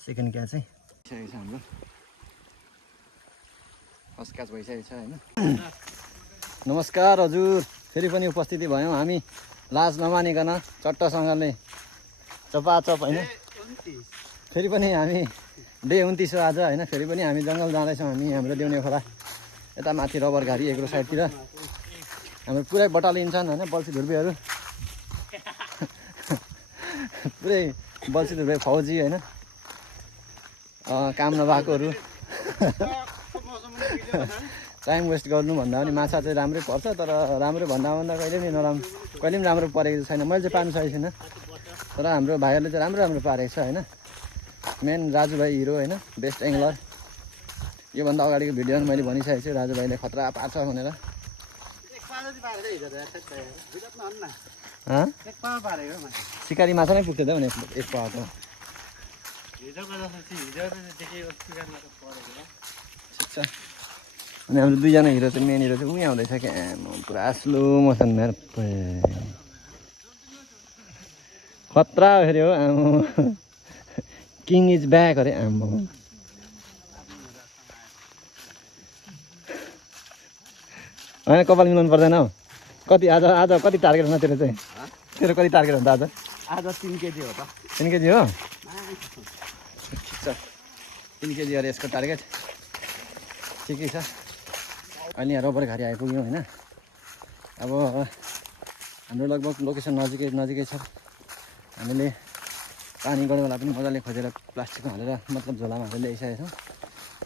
Second catch है सकेको छ हाम्रो फर्स्ट क्याच भइसकेको छ हैन नमस्कार हजुर फेरि पनि उपस्थिति भयौँ हामी लाज नमानिकन चट्टसँगले चपाचप हैन फेरि पनि हामी डे 29 हो आज हैन फेरि पनि हामी जङ्गल जाँदैछौँ हामी हाम्रो देउने खोला यता माथि रबर घारी एग्रो साइडतिर हाम्रो पुरै बटालिन्छ हैन बल्छी धुर्बेहरू पुरै बल्छी धुर्बे फौजी हैन काम नभएकोहरू टाइम वेस्ट गर्नु भन्दा पनि माछा चाहिँ राम्रै पर्छ तर राम्रो भन्दा कहिले पनि नराम्रो कहिले पनि राम्रो परेको छैन मैले चाहिँ पार्नु सकेको छैन तर हाम्रो भाइहरूले चाहिँ राम्रो राम्रो पारेको छ हैन मेन राजु भाइ हिरो हैन बेस्ट एङ्गलर योभन्दा अगाडिको भिडियोमा मैले भनिसकेको छु राजु भाइले खतरा पार्छ भनेर सिकारी माछा नै पुग्थ्यो त भने एक पावा ठिक छ अनि हाम्रो दुईजना हिरो चाहिँ मेन हिरो चाहिँ उही आउँदैछ क्या पुरा स्लो मोसनमा खतरा फेरि हो आम्म किङ इज ब्याक अरे आम्म होइन कपाल मिलाउनु पर्दैन हौ कति आज आज कति टार्गेट हुन तेरो चाहिँ तेरो कति टार्गेट हुन्छ आज आज 3 केजी हो त 3 केजी हो ठिक छ 3 केजी अरे यसको टार्गेट ठिकै छ अहिले यहाँ रबर घारी आइपुग्यौँ होइन अब हाम्रो लगभग लोकेसन नजिकै छ हामीले पानी गड्नेवाला पनि मजाले खोजेर प्लास्टिकमा हालेर मतलब झोलामा हालेर ल्याइसकेको छौँ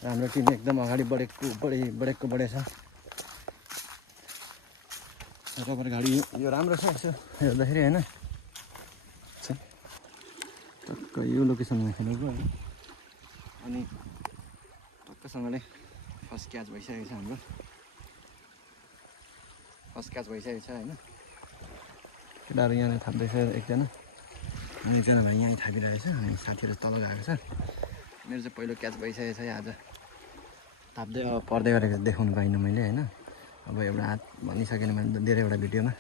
र हाम्रो टिम एकदम अगाडि बढेको रबर घाडी यो राम्रो छ यसो हेर्दाखेरि होइन टक्क यो लोकेसनमा खेलेको होइन अनि टक्कसँगले फर्स्ट क्याच भइसकेको छ हाम्रो फर्स्ट क्याच भइसकेको छ होइन केटाहरू यहाँनिर थाप्दैछ एकजना अनि एकजना भाइ यहीँ थापिरहेको छ अनि साथीहरू तल गएको छ मेरो चाहिँ पहिलो क्याच भइसकेको छ आज थाप्दै अब पर्दै गरेको देखाउनु पाइनँ मैले होइन अब एउटा हात भनिसकेन मैले धेरैवटा भिडियोमा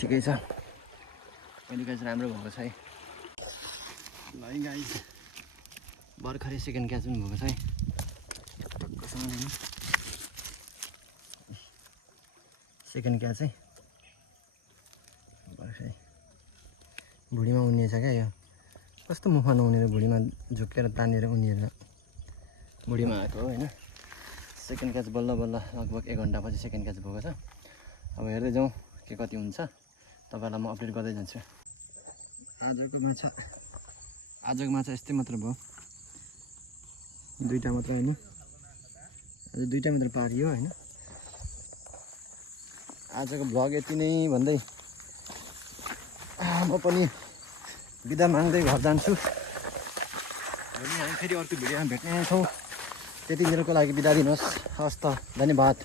ठिकै छ पहिलो क्याच राम्रो भएको छ है ल गाइस भर्खरै सेकेन्ड क्याच पनि भएको छ है टक्कसँग सेकेन्ड क्याच है भर्खरै भुँडीमा उनिएछ क्या यो कस्तो मुखमा नउनेर भुँडीमा झुक्केर तानेर उनिएर भुँडीमा आएको हो होइन सेकेन्ड क्याच बल्ल लगभग 1 घन्टापछि सेकेन्ड क्याच भएको छ अब हेर्दै जाउँ के कति हुन्छ तपाईँहरूलाई म अपडेट गर्दै जान्छु आजको माछा यस्तै मात्र भयो दुईवटा मात्र होइन आज दुईवटा मात्र पारियो होइन आजको भ्लग यति नै भन्दै म पनि बिदा माग्दै घर जान्छु हामी फेरि अर्को भिडियोमा भेट्ने छौँ त्यति बेरको लागि बिदा दिनुहोस् हस् त धन्यवाद।